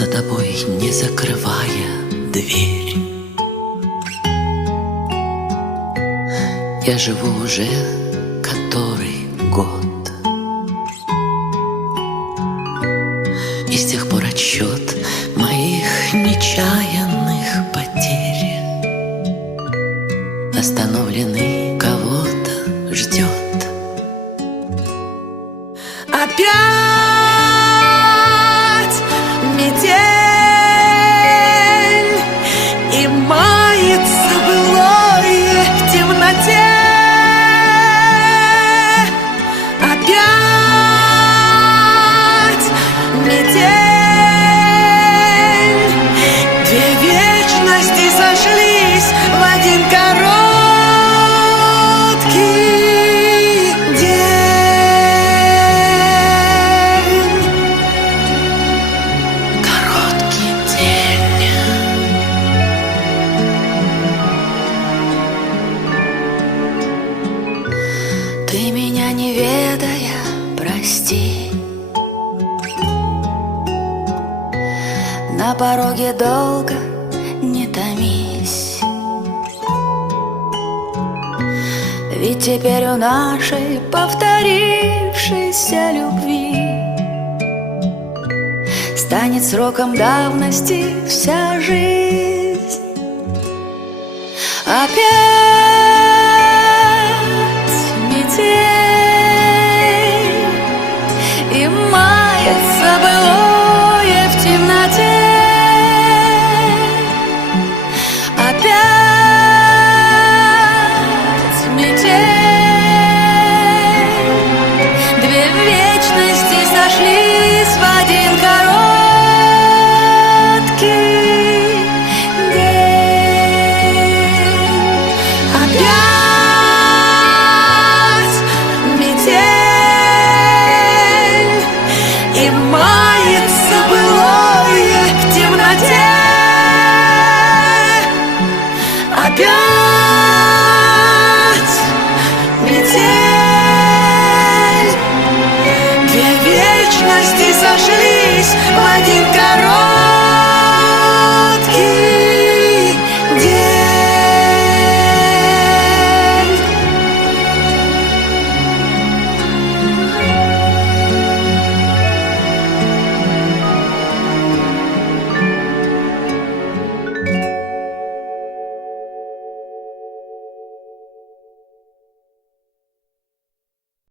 за тобой, не закрывая дверь. Я живу уже который год, и с тех пор отсчет моих нечаянных потерь остановленный кого-то ждет. Опять метель, и мается былое в темноте. Опять метель, две вечности сошлись в один короткий Ты меня не ведая, прости. На пороге долго не томись, ведь теперь у нашей повторившейся любви станет сроком давности вся жизнь. Опять и мается былое в темноте. Опять метель, две вечности сошлись в один короткий день. Опять метель, и мается былое в темноте. Опять метель, две вечности сошлись в один короткий